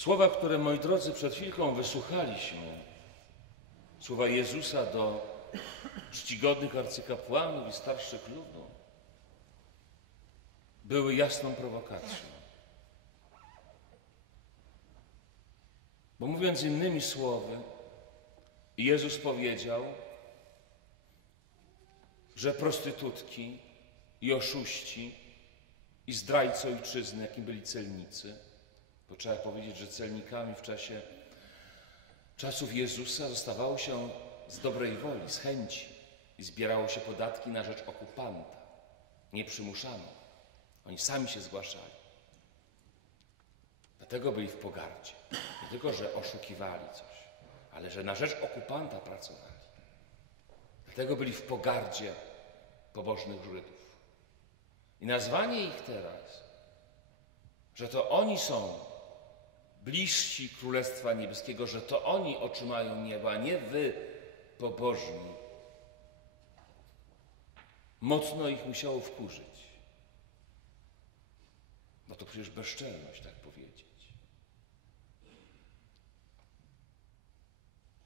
Słowa, które moi drodzy przed chwilką wysłuchaliśmy, słowa Jezusa do czcigodnych arcykapłanów i starszych ludu, były jasną prowokacją. Bo mówiąc innymi słowy, Jezus powiedział, że prostytutki i oszuści i zdrajcy ojczyzny, jakim byli celnicy, bo trzeba powiedzieć, że celnikami w czasie czasów Jezusa zostawało się z dobrej woli, z chęci i zbierało się podatki na rzecz okupanta. Nie przymuszano. Oni sami się zgłaszali. Dlatego byli w pogardzie. Nie tylko, że oszukiwali coś, ale że na rzecz okupanta pracowali. Dlatego byli w pogardzie pobożnych Żydów. I nazwanie ich teraz, że to oni są bliżsi Królestwa Niebieskiego, że to oni otrzymają nieba, nie wy, pobożni, mocno ich musiało wkurzyć. No to przecież bezczelność tak powiedzieć.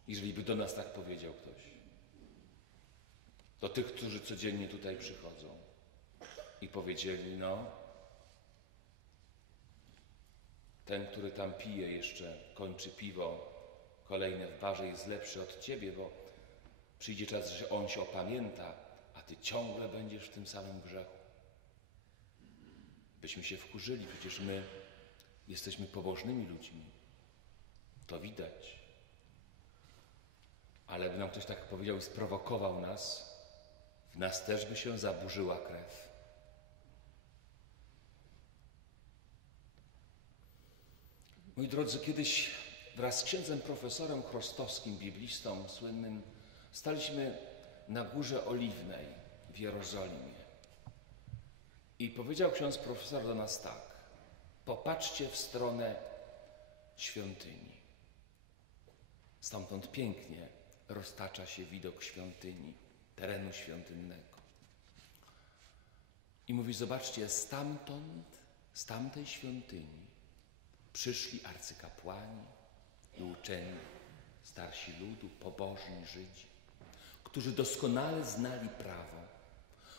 Jeżeli by do nas tak powiedział ktoś, do tych, którzy codziennie tutaj przychodzą i powiedzieli, no, ten, który tam pije jeszcze, kończy piwo, kolejne w barze jest lepszy od ciebie, bo przyjdzie czas, że on się opamięta, a ty ciągle będziesz w tym samym grzechu. Byśmy się wkurzyli, przecież my jesteśmy pobożnymi ludźmi. To widać. Ale by nam ktoś tak powiedział i sprowokował nas, w nas też by się zaburzyła krew. Moi drodzy, kiedyś wraz z księdzem profesorem Chrostowskim, biblistą słynnym, staliśmy na Górze Oliwnej w Jerozolimie. I powiedział ksiądz profesor do nas tak: Popatrzcie w stronę świątyni. Stamtąd pięknie roztacza się widok świątyni, terenu świątynnego. I mówi: Zobaczcie, stamtąd, z tamtej świątyni przyszli arcykapłani i uczeni, starsi ludu, pobożni Żydzi, którzy doskonale znali prawo,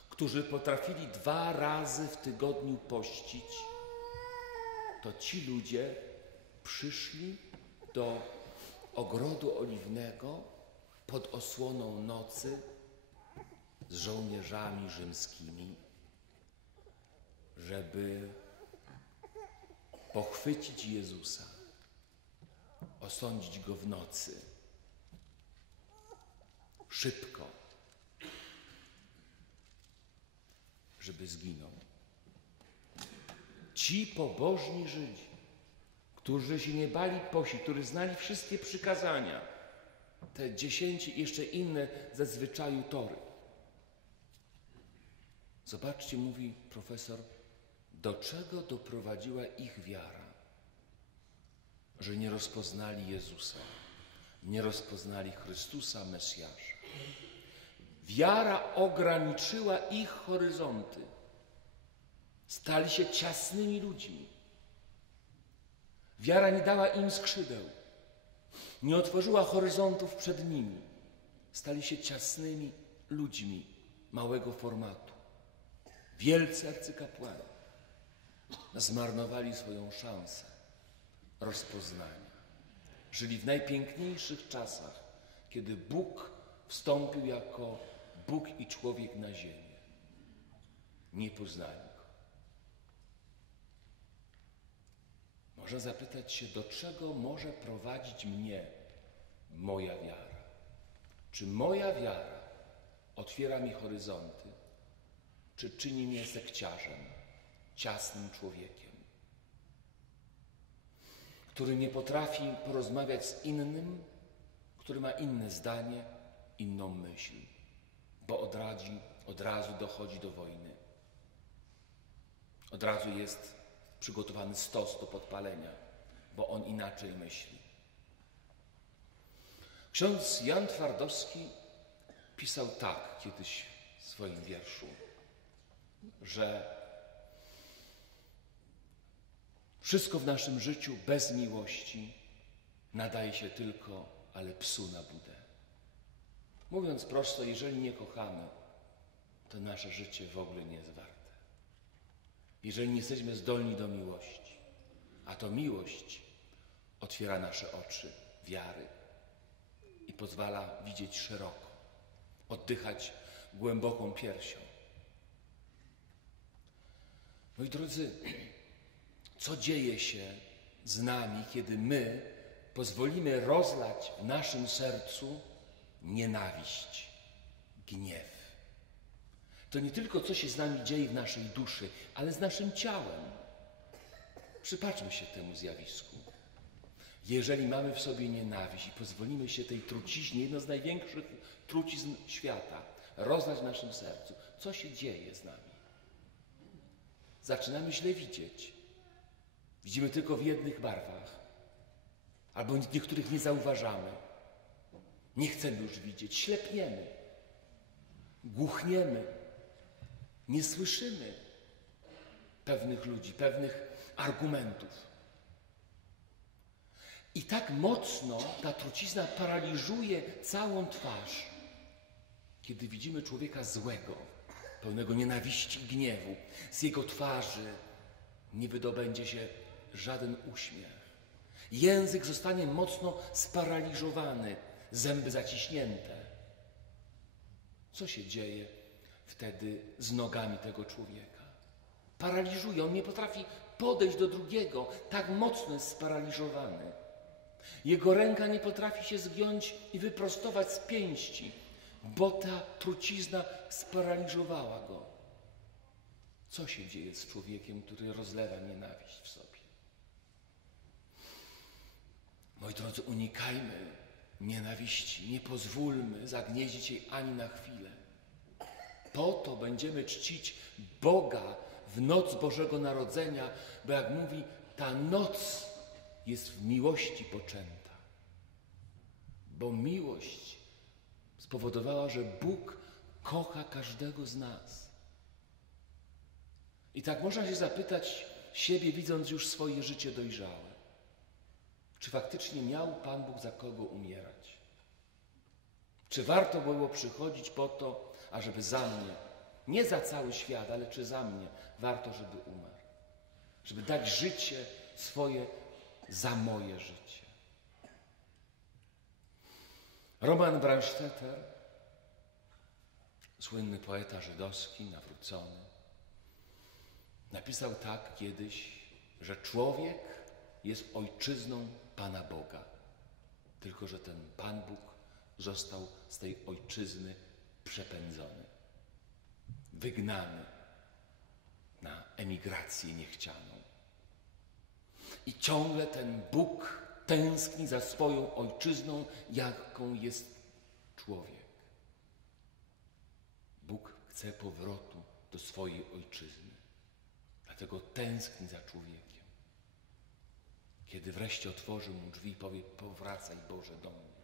którzy potrafili dwa razy w tygodniu pościć, to ci ludzie przyszli do ogrodu oliwnego pod osłoną nocy z żołnierzami rzymskimi, żeby pochwycić Jezusa, osądzić go w nocy, szybko, żeby zginął. Ci pobożni Żydzi, którzy się nie bali posi, którzy znali wszystkie przykazania, te dziesięci i jeszcze inne ze zwyczaju tory. Zobaczcie, mówi profesor, do czego doprowadziła ich wiara, że nie rozpoznali Jezusa, nie rozpoznali Chrystusa, Mesjasza. Wiara ograniczyła ich horyzonty. Stali się ciasnymi ludźmi. Wiara nie dała im skrzydeł, nie otworzyła horyzontów przed nimi. Stali się ciasnymi ludźmi małego formatu. Wielcy arcykapłani zmarnowali swoją szansę rozpoznania. Żyli w najpiękniejszych czasach, kiedy Bóg wstąpił jako Bóg i człowiek na ziemię. Nie poznali go. Można zapytać się, do czego może prowadzić mnie moja wiara? Czy moja wiara otwiera mi horyzonty, czy czyni mnie sekciarzem, ciasnym człowiekiem, który nie potrafi porozmawiać z innym, który ma inne zdanie, inną myśl, bo od razu, od razu dochodzi do wojny. Od razu jest przygotowany stos do podpalenia, bo on inaczej myśli. Ksiądz Jan Twardowski pisał tak kiedyś w swoim wierszu, że Wszystko w naszym życiu bez miłości nadaje się tylko, ale psu na budę. Mówiąc prosto, jeżeli nie kochamy, to nasze życie w ogóle nie jest warte. Jeżeli nie jesteśmy zdolni do miłości, a to miłość otwiera nasze oczy wiary i pozwala widzieć szeroko, oddychać głęboką piersią. Moi drodzy, co dzieje się z nami, kiedy my pozwolimy rozlać w naszym sercu nienawiść, gniew? To nie tylko co się z nami dzieje w naszej duszy, ale z naszym ciałem. Przypatrzmy się temu zjawisku. Jeżeli mamy w sobie nienawiść i pozwolimy się tej truciźnie, jedno z największych trucizn świata, rozlać w naszym sercu, co się dzieje z nami? Zaczynamy źle widzieć. Widzimy tylko w jednych barwach, albo niektórych nie zauważamy. Nie chcemy już widzieć, ślepniemy, głuchniemy, nie słyszymy pewnych ludzi, pewnych argumentów. I tak mocno ta trucizna paraliżuje całą twarz, kiedy widzimy człowieka złego, pełnego nienawiści i gniewu. Z jego twarzy nie wydobędzie się żaden uśmiech. Język zostanie mocno sparaliżowany, zęby zaciśnięte. Co się dzieje wtedy z nogami tego człowieka? Paraliżuje, on nie potrafi podejść do drugiego, tak mocno jest sparaliżowany. Jego ręka nie potrafi się zgiąć i wyprostować z pięści, bo ta trucizna sparaliżowała go. Co się dzieje z człowiekiem, który rozlewa nienawiść w sobie? Moi drodzy, unikajmy nienawiści, nie pozwólmy zagnieździć jej ani na chwilę. Po to będziemy czcić Boga w noc Bożego Narodzenia, bo jak mówi, ta noc jest w miłości poczęta. Bo miłość spowodowała, że Bóg kocha każdego z nas. I tak można się zapytać siebie, widząc już swoje życie dojrzałe. Czy faktycznie miał Pan Bóg za kogo umierać? Czy warto było przychodzić po to, ażeby za mnie, nie za cały świat, ale czy za mnie, warto, żeby umarł? Żeby dać życie swoje za moje życie. Roman Brandstetter, słynny poeta żydowski, nawrócony, napisał tak kiedyś, że człowiek jest ojczyzną Pana Boga. Tylko, że ten Pan Bóg został z tej ojczyzny przepędzony, wygnany na emigrację niechcianą. I ciągle ten Bóg tęskni za swoją ojczyzną, jaką jest człowiek. Bóg chce powrotu do swojej ojczyzny. Dlatego tęskni za człowiekiem. Kiedy wreszcie otworzy mu drzwi i powie: Powracaj Boże do mnie.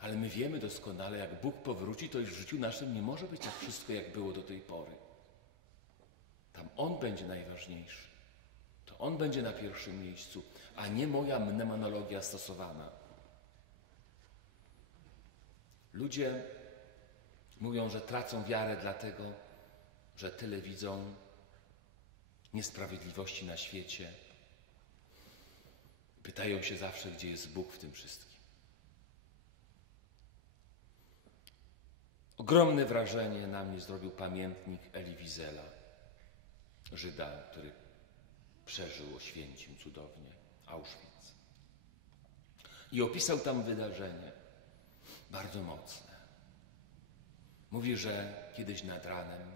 Ale my wiemy doskonale, jak Bóg powróci, to już w życiu naszym nie może być tak wszystko, jak było do tej pory. Tam On będzie najważniejszy. To On będzie na pierwszym miejscu, a nie moja mnemonologia stosowana. Ludzie mówią, że tracą wiarę dlatego, że tyle widzą niesprawiedliwości na świecie, Pytają się zawsze, gdzie jest Bóg w tym wszystkim. Ogromne wrażenie na mnie zrobił pamiętnik Eli Wiesela, Żyda, który przeżył Oświęcim cudownie, Auschwitz. I opisał tam wydarzenie bardzo mocne. Mówi, że kiedyś nad ranem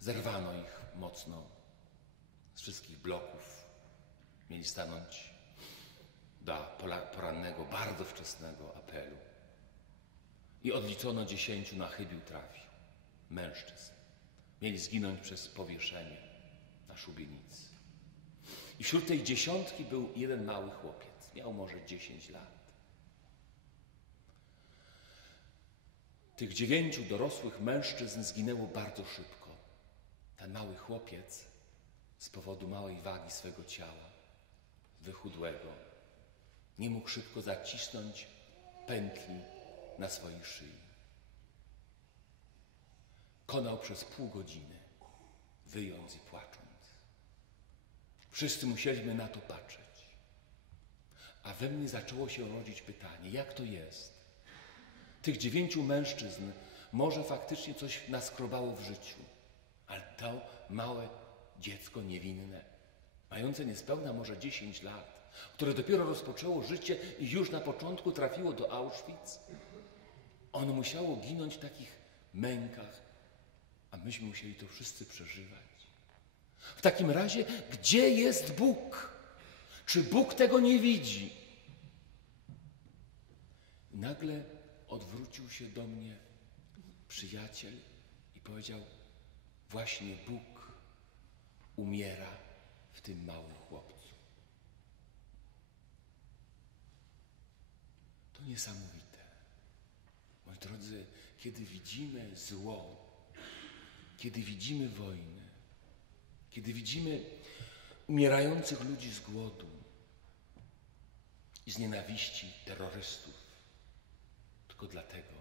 zerwano ich mocno z wszystkich bloków mieli stanąć do porannego, bardzo wczesnego apelu. I odliczono dziesięciu na chybił trafił, mężczyzn. Mieli zginąć przez powieszenie na szubienicy. I wśród tej dziesiątki był jeden mały chłopiec. Miał może dziesięć lat. Tych dziewięciu dorosłych mężczyzn zginęło bardzo szybko. Ten mały chłopiec z powodu małej wagi swego ciała, wychudłego, nie mógł szybko zacisnąć pętli na swojej szyi. Konał przez pół godziny, wyjąc i płacząc. Wszyscy musieliśmy na to patrzeć. A we mnie zaczęło się rodzić pytanie, jak to jest? Tych dziewięciu mężczyzn może faktycznie coś naskrobało w życiu, ale to małe dziecko niewinne, mające niespełna może 10 lat, które dopiero rozpoczęło życie i już na początku trafiło do Auschwitz, ono musiało ginąć w takich mękach, a myśmy musieli to wszyscy przeżywać. W takim razie, gdzie jest Bóg? Czy Bóg tego nie widzi? Nagle odwrócił się do mnie przyjaciel i powiedział: Właśnie Bóg umiera w tym małym chłopcu. To niesamowite. Moi drodzy, kiedy widzimy zło, kiedy widzimy wojnę, kiedy widzimy umierających ludzi z głodu i z nienawiści terrorystów, tylko dlatego,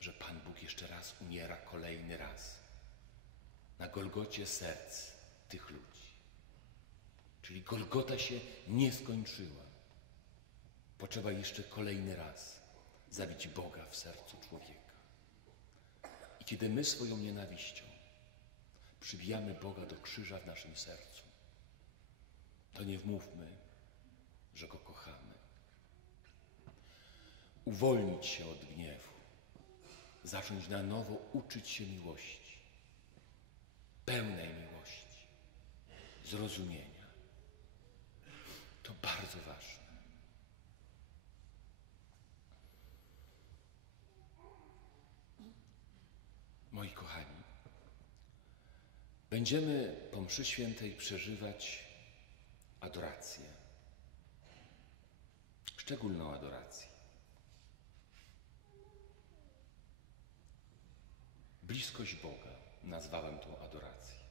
że Pan Bóg jeszcze raz umiera kolejny raz na Golgocie serc tych ludzi. Czyli Golgota się nie skończyła. Potrzeba jeszcze kolejny raz zabić Boga w sercu człowieka. I kiedy my swoją nienawiścią przybijamy Boga do krzyża w naszym sercu, to nie wmówmy, że Go kochamy. Uwolnić się od gniewu, zacząć na nowo uczyć się miłości, pełnej miłości, zrozumienia. To bardzo ważne. Moi kochani, będziemy po mszy świętej przeżywać adorację. Szczególną adorację. Bliskość Boga nazwałem tą adorację.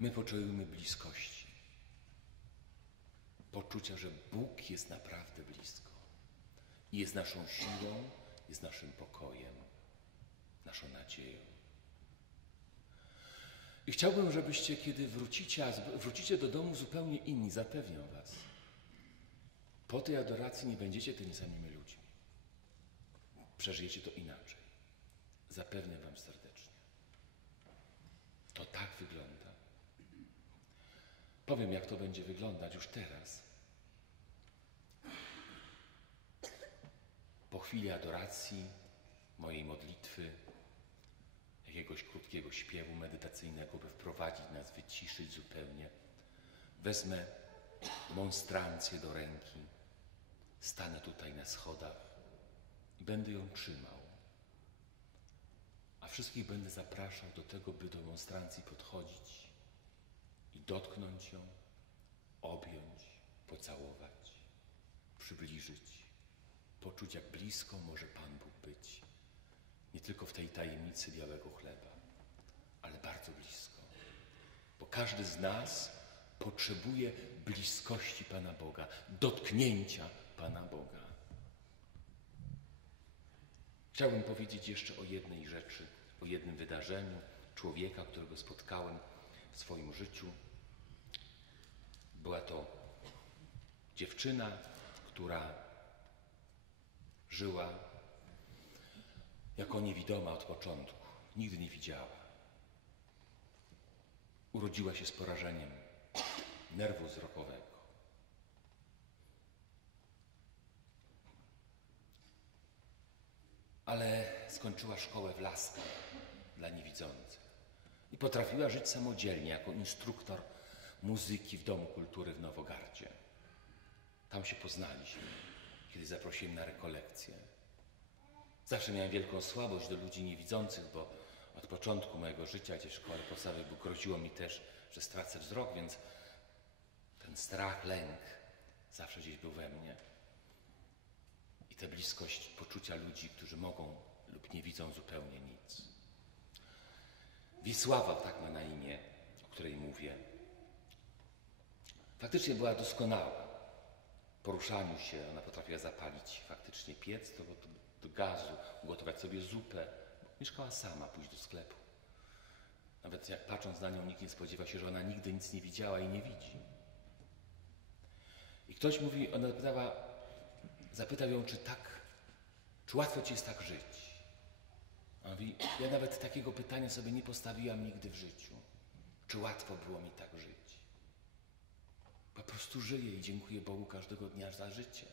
My poczujemy bliskości. Poczucia, że Bóg jest naprawdę blisko. I jest naszą siłą, jest naszym pokojem, naszą nadzieją. I chciałbym, żebyście, kiedy wrócicie, wrócicie do domu zupełnie inni, zapewniam Was. Po tej adoracji nie będziecie tymi samymi ludźmi. Przeżyjecie to inaczej. Zapewniam Wam serdecznie. To tak wygląda. Powiem, jak to będzie wyglądać już teraz. Po chwili adoracji, mojej modlitwy, jakiegoś krótkiego śpiewu medytacyjnego, by wprowadzić nas, wyciszyć zupełnie, wezmę monstrancję do ręki, stanę tutaj na schodach i będę ją trzymał. A wszystkich będę zapraszał do tego, by do monstrancji podchodzić dotknąć ją, objąć, pocałować, przybliżyć, poczuć, jak blisko może Pan Bóg być. Nie tylko w tej tajemnicy białego chleba, ale bardzo blisko. Bo każdy z nas potrzebuje bliskości Pana Boga, dotknięcia Pana Boga. Chciałbym powiedzieć jeszcze o jednej rzeczy, o jednym wydarzeniu człowieka, którego spotkałem w swoim życiu. Była to dziewczyna, która żyła jako niewidoma od początku. Nigdy nie widziała. Urodziła się z porażeniem nerwu wzrokowego. Ale skończyła szkołę w Laskach dla niewidzących i potrafiła żyć samodzielnie jako instruktor muzyki w Domu Kultury w Nowogardzie. Tam się poznaliśmy, kiedy zaprosiłem na rekolekcję. Zawsze miałem wielką słabość do ludzi niewidzących, bo od początku mojego życia, gdzieś w szkole podstawowej, groziło mi też, że stracę wzrok, więc ten strach, lęk zawsze gdzieś był we mnie. I tę bliskość poczucia ludzi, którzy mogą lub nie widzą zupełnie nic. Wiesława tak ma na imię, o której mówię. Faktycznie była doskonała. W poruszaniu się ona potrafiła zapalić faktycznie piec do, do, do gazu, ugotować sobie zupę. Mieszkała sama, pójść do sklepu. Nawet jak patrząc na nią, nikt nie spodziewał się, że ona nigdy nic nie widziała i nie widzi. I ktoś mówi, ona zapytała, zapytał ją, czy tak, czy łatwo ci jest tak żyć? A on mówi, ja nawet takiego pytania sobie nie postawiłam nigdy w życiu. Czy łatwo było mi tak żyć? Po prostu żyję i dziękuję Bogu każdego dnia za życie.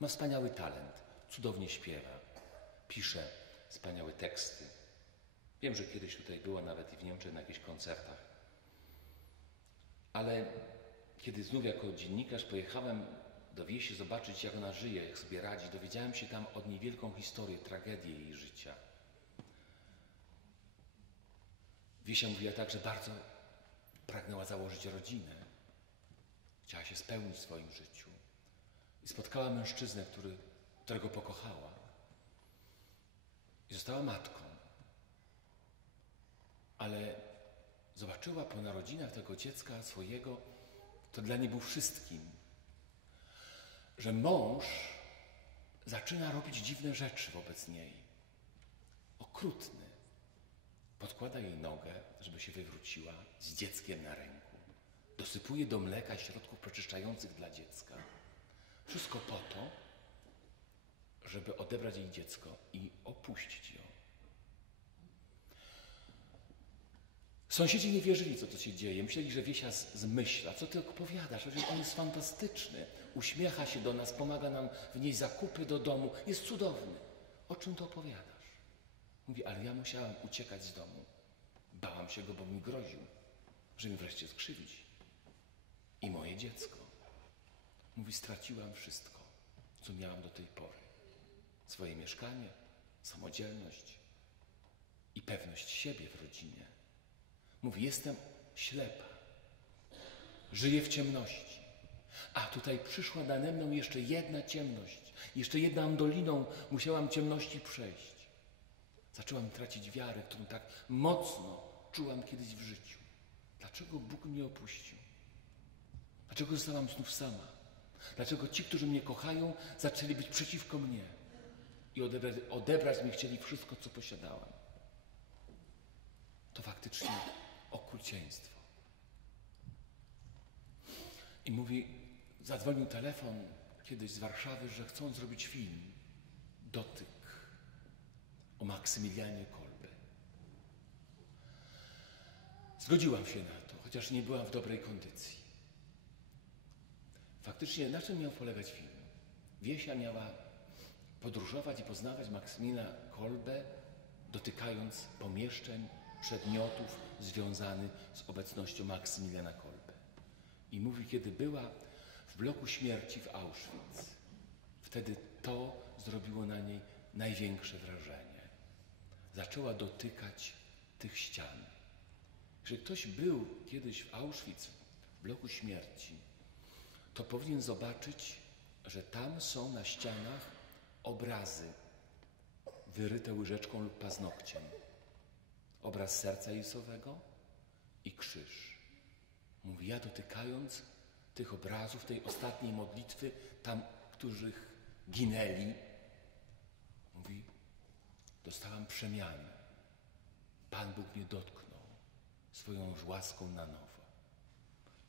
Ma wspaniały talent, cudownie śpiewa, pisze wspaniałe teksty. Wiem, że kiedyś tutaj była nawet i w Niemczech na jakichś koncertach. Ale kiedy znów jako dziennikarz pojechałem do wieści zobaczyć, jak ona żyje, jak sobie radzi, dowiedziałem się tam od niej wielką historię, tragedię jej życia. Wiesia mówiła tak, że bardzo pragnęła założyć rodzinę. Chciała się spełnić w swoim życiu. I spotkała mężczyznę, który, którego pokochała. I została matką. Ale zobaczyła po narodzinach tego dziecka swojego, to dla niej był wszystkim. Że mąż zaczyna robić dziwne rzeczy wobec niej. Okrutny. Podkłada jej nogę, żeby się wywróciła z dzieckiem na ręku. Dosypuje do mleka środków proczyszczających dla dziecka. Wszystko po to, żeby odebrać jej dziecko i opuścić ją. Sąsiedzi nie wierzyli, co to się dzieje. Myśleli, że Wiesia zmyśla. Co ty opowiadasz? Że on jest fantastyczny. Uśmiecha się do nas, pomaga nam w niej zakupy do domu. Jest cudowny. O czym to opowiadasz? Mówi, ale ja musiałam uciekać z domu. Bałam się go, bo mi groził, że mi wreszcie skrzywdzi. I moje dziecko. Mówi, straciłam wszystko, co miałam do tej pory. Swoje mieszkanie, samodzielność i pewność siebie w rodzinie. Mówi, jestem ślepa. Żyję w ciemności. A tutaj przyszła nade mną jeszcze jedna ciemność. Jeszcze jedną doliną musiałam ciemności przejść. Zaczęłam tracić wiarę, którą tak mocno czułam kiedyś w życiu. Dlaczego Bóg mnie opuścił? Dlaczego zostałam znów sama? Dlaczego ci, którzy mnie kochają, zaczęli być przeciwko mnie i odebrać, odebrać mi chcieli wszystko, co posiadałam? To faktycznie okrucieństwo. I mówi, zadzwonił telefon kiedyś z Warszawy, że chcą zrobić film Dotyk o Maksymilianie Kolbe. Zgodziłam się na to, chociaż nie byłam w dobrej kondycji. Faktycznie na czym miał polegać film? Wiesia miała podróżować i poznawać Maksymila Kolbe, dotykając pomieszczeń, przedmiotów związanych z obecnością Maksymiliana Kolbe. I mówi, kiedy była w bloku śmierci w Auschwitz, wtedy to zrobiło na niej największe wrażenie. Zaczęła dotykać tych ścian. Jeżeli ktoś był kiedyś w Auschwitz, w bloku śmierci, to powinien zobaczyć, że tam są na ścianach obrazy wyryte łyżeczką lub paznokciem. Obraz serca Jezusowego i krzyż. Mówi, ja dotykając tych obrazów, tej ostatniej modlitwy, tam, których ginęli, mówi, dostałam przemianę. Pan Bóg mnie dotknął swoją łaską na nowo.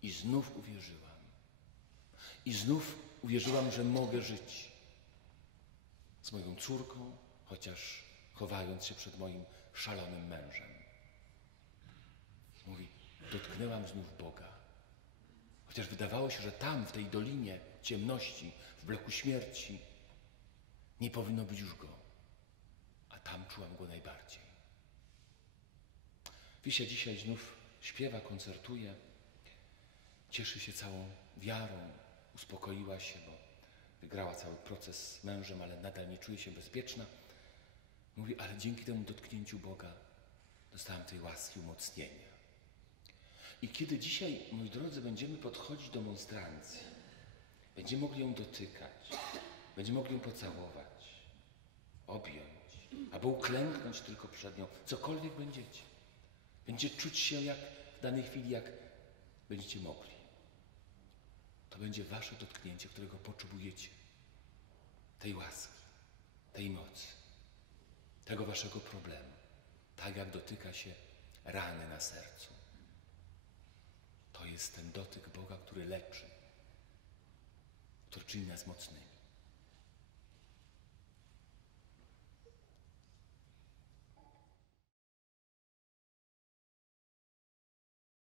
I znów uwierzyłam. I znów uwierzyłam, że mogę żyć z moją córką, chociaż chowając się przed moim szalonym mężem. Mówi, dotknęłam znów Boga. Chociaż wydawało się, że tam, w tej dolinie ciemności, w bloku śmierci, nie powinno być już Go. A tam czułam Go najbardziej. Wisia dzisiaj znów śpiewa, koncertuje, cieszy się całą wiarą, uspokoiła się, bo wygrała cały proces z mężem, ale nadal nie czuje się bezpieczna. Mówi, ale dzięki temu dotknięciu Boga dostałam tej łaski umocnienia. I kiedy dzisiaj, moi drodzy, będziemy podchodzić do monstrancji, będziemy mogli ją dotykać, będziemy mogli ją pocałować, objąć, albo uklęknąć tylko przed nią, cokolwiek będziecie. Będziecie czuć się jak w danej chwili, jak będziecie mogli. To będzie wasze dotknięcie, którego potrzebujecie. Tej łaski, tej mocy, tego waszego problemu. Tak jak dotyka się rany na sercu. To jest ten dotyk Boga, który leczy, który czyni nas mocnymi.